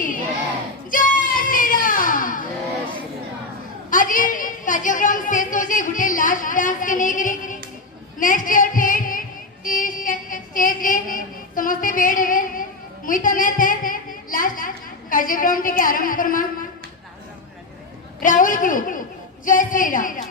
जय श्री राम। आज कार्यक्रम शेष हो जाए गुटे लास्ट डांस के नहीं करी नेक्स्ट ईयर फिर की स्टेज रे समस्त बेड है मुई तो मैं थे लास्ट कार्यक्रम टिके आरंभ करमा राहुल ग्रुप जय श्री राम।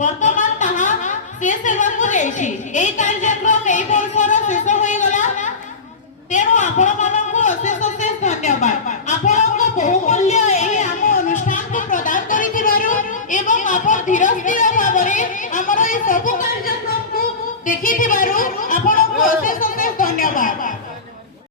बर्तमान ताहा शेष हेबाकु जायछि एई कार्यक्रम एई वर्षर शेष होई गला तेणु आपण मानकु अशेष अशेष धन्यवाद आपनको बहुमूल्य एई आम अनुष्ठान को प्रदान करिथिबारु एवं आपण धीर स्थिर भाबरे हमर एई सब कार्यक्रम को देखि